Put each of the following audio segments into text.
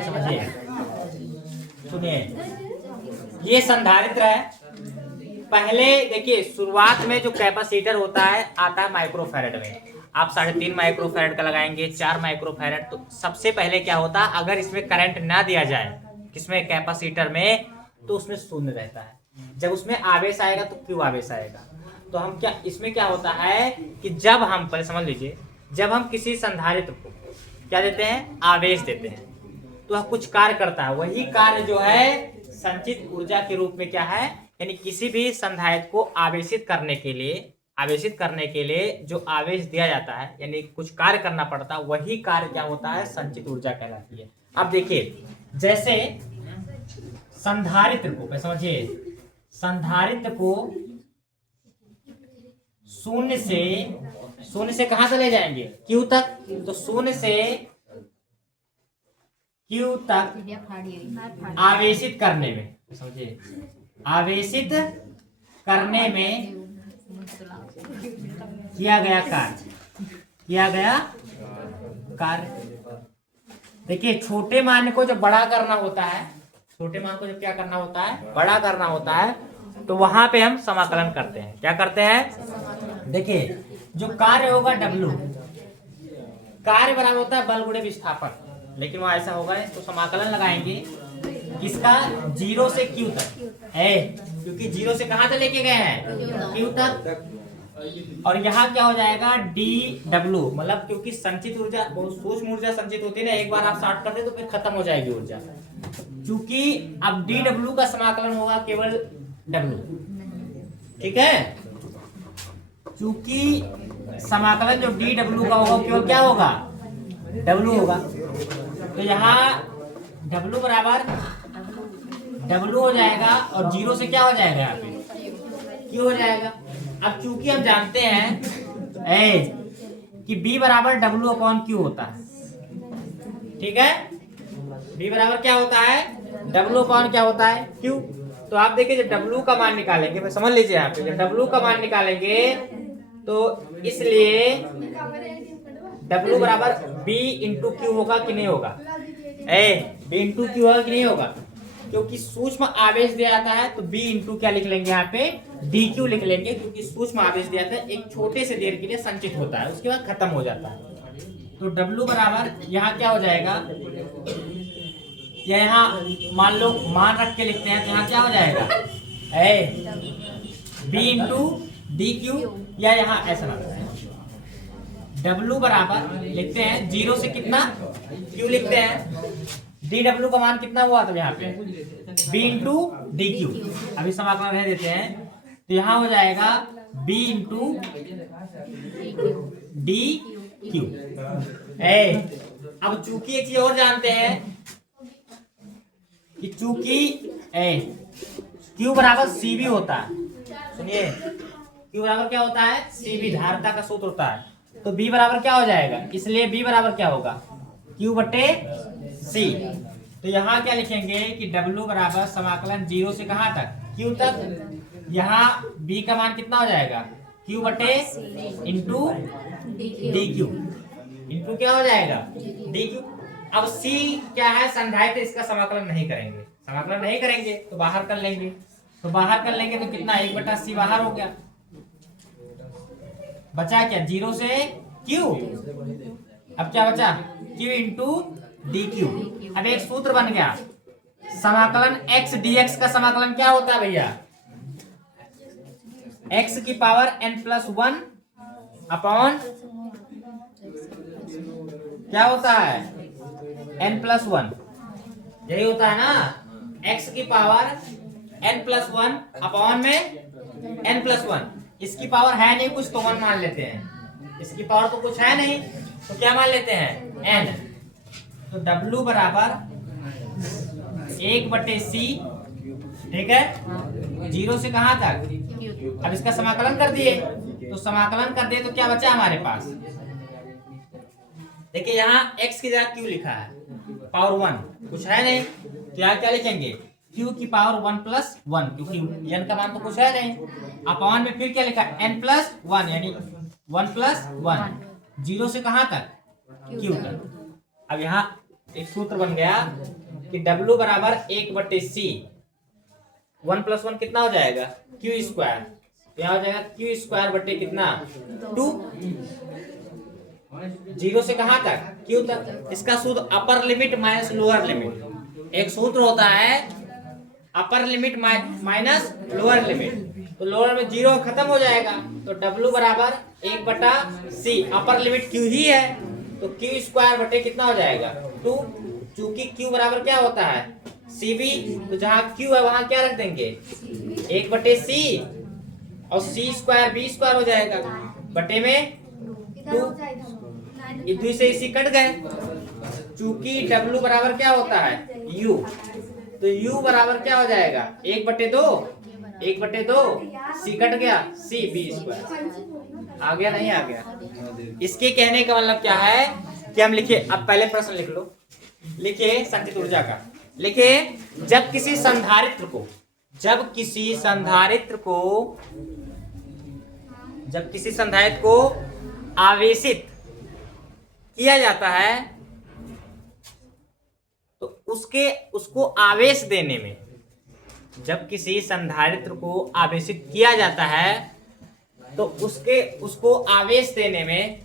समझिए, सुनिए, ये संधारित्र है। पहले देखिए शुरुआत में जो कैपेसिटर होता है आता है माइक्रोफैरड में। आप 3.5 माइक्रोफैरड का लगाएंगे, 4 माइक्रोफैरड। तो सबसे पहले क्या होता है, अगर इसमें करंट ना दिया जाए, किसमें, कैपेसिटर में, तो उसमें शून्य रहता है। जब उसमें आवेश आएगा तो क्यों आवेश आएगा। तो हम क्या, इसमें क्या होता है कि जब हम, पहले समझ लीजिए, जब हम किसी संधारित्र को क्या देते हैं, आवेश देते हैं, तो वह कुछ कार्य करता है। वही कार्य जो है संचित ऊर्जा के रूप में क्या है, यानी किसी भी संधारित्र को आवेशित करने के लिए जो आवेश दिया जाता है, यानी कुछ कार्य करना पड़ता है, वही कार्य क्या होता है, संचित ऊर्जा कहलाती है। अब देखिए, जैसे संधारित्र को, समझिए, संधारित्र को शून्य से कहां से ले जाएंगे, क्यू तक। तो शून्य से क्यू तक आवेशित करने में, समझिए, आवेशित करने में किया गया कार्य। देखिए, छोटे मान को जब बड़ा करना होता है, छोटे मान को जब क्या करना होता है, बड़ा करना होता है, तो वहां पे हम समाकलन करते हैं। क्या करते हैं, देखिए, जो कार्य होगा W, कार्य बराबर होता है बल गुणे विस्थापन। लेकिन वहां ऐसा होगा तो समाकलन लगाएंगे किसका, 0 से Q तक है, क्योंकि 0 से कहां तक लेके गए हैं, Q तक। और यहाँ क्या हो जाएगा, dW, मतलब क्योंकि संचित ऊर्जा बहुत सूक्ष्म ऊर्जा संचित होती है ना, एक बार आप शॉर्ट कर दे तो फिर खत्म हो जाएगी ऊर्जा। क्योंकि अब dW का समाकलन होगा केवल W, ठीक है। चूंकि समाकलन जो dW का होगा केवल क्या होगा, W होगा। तो यहाँ W बराबर W हो जाएगा, और 0 से क्या हो जाएगा, यहाँ पे Q हो जाएगा। अब चूंकि हम जानते हैं कि B बराबर W/Q होता है, ठीक है। B बराबर क्या होता है, W/ क्या होता है, Q। तो आप देखिए, जब W का मान निकालेंगे, समझ लीजिए, यहाँ पे जब W का मान निकालेंगे तो इसलिए W बराबर B/Q होगा कि नहीं होगा, B/Q होगा कि नहीं होगा। क्योंकि सूक्ष्म आवेश दिया जाता है तो B क्या लिख लेंगे, यहाँ पे dQ लिख लेंगे, क्योंकि सूक्ष्म आवेश दिया जाता है, एक छोटे से देर के लिए संचित होता है, उसके बाद खत्म हो जाता है। तो W बराबर यहाँ क्या हो जाएगा, यहाँ मान लो मान रख के लिखते हैं, तो यहाँ क्या हो जाएगा, B/dQ, या यहाँ ऐसा ना W बराबर लिखते हैं 0 से कितना Q लिखते हैं, dW का मान कितना हुआ, तो यहाँ पे B/dQ। अभी समाकलन रह देते हैं, तो यहाँ हो जाएगा B/dQ। अब चूंकि एक चीज और जानते हैं कि चूंकि Q बराबर CV होता है, सुनिए, Q बराबर क्या होता है, CV, धारिता का सूत्र होता है। तो B बराबर क्या हो जाएगा, इसलिए B बराबर क्या होगा, Q/C। तो यहाँ क्या लिखेंगे कि W बराबर समाकलन 0 से कहां तक, Q तक। यहाँ B का मान कितना हो जाएगा, Q/dQ, इंटू क्या हो जाएगा, dQ। अब C क्या है, संधारित्र, इसका समाकलन नहीं करेंगे, तो बाहर कर लेंगे, तो कितना, 1/C बाहर हो गया, बचा क्या, 0 से Q। अब क्या बचा, Q/dQ। अब एक सूत्र बन गया, समाकलन x dx का समाकलन क्या होता है भैया, x की पावर n+1 अपॉन क्या होता है, n+1, यही होता है ना, x की पावर n+1 अपॉन में n+1। इसकी पावर है नहीं कुछ, तो 1 मान लेते हैं, इसकी पावर तो कुछ है नहीं, तो क्या मान लेते हैं, n। तो W बराबर 1/C, ठीक है, 0 से कहां तक। अब इसका समाकलन कर दिए, तो क्या बचा हमारे पास, देखिए यहाँ x की जगह Q लिखा है, पावर 1 कुछ है नहीं, तो यहाँ क्या लिखेंगे, Q की पावर 1+1, क्योंकि n का मान तो कुछ है नहीं, अपॉन में फिर क्या लिखा, n+1, यानी 1+1, 0 से कहां तक, क्यू तक। अब यहाँ एक सूत्र बन गया कि W बराबर 1/c, 1 + 1 कितना हो जाएगा क्यू स्क्वायर, तो यहाँ हो जाएगा क्यू स्क्वायर बटे कितना 2, 0 से कहाँ तक क्यू तक। इसका सूत्र upper limit minus lower limit, एक सूत्र होता है upper limit minus lower limit, तो लोअर में 0 खत्म हो जाएगा, तो W बराबर 1/c, अपर लिमिट Q ही है तो क्यू स्क्वायर बटे कितना हो जाएगा 2, चूंकि Q बराबर क्या होता है CB, तो जहां Q है वहां क्या रख देंगे 1/c और C स्क्वायर B स्क्वायर हो जाएगा बटे में 2, ये 2 से इसी कट गए, चूंकि W बराबर क्या होता है U, तो U बराबर क्या हो जाएगा 1/2, 1/2 C कट गया C B स्क्वायर, आ गया नहीं आ गया। इसके कहने का मतलब क्या है कि हम लिखे, अब पहले प्रश्न लिख लो, लिखे संचित ऊर्जा का, लिखे जब किसी संधारित्र को, जब किसी संधारित्र को आवेशित किया जाता है तो उसको आवेश देने में, जब किसी संधारित्र को आवेशित किया जाता है तो उसको आवेश देने में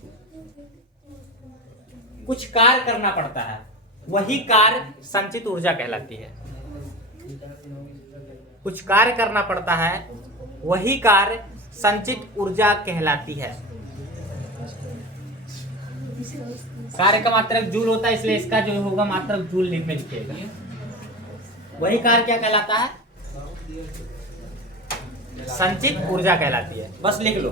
कुछ कार्य करना पड़ता है, वही कार्य संचित ऊर्जा कहलाती है। कुछ कार्य करना पड़ता है, वही कार्य संचित ऊर्जा कहलाती है। कार्य का मात्रक जूल होता है, इसलिए इसका जो होगा मात्रक जूल में लिखिएगा। वही कार्य क्या कहलाता है संचित ऊर्जा कहलाती है, बस लिख लो।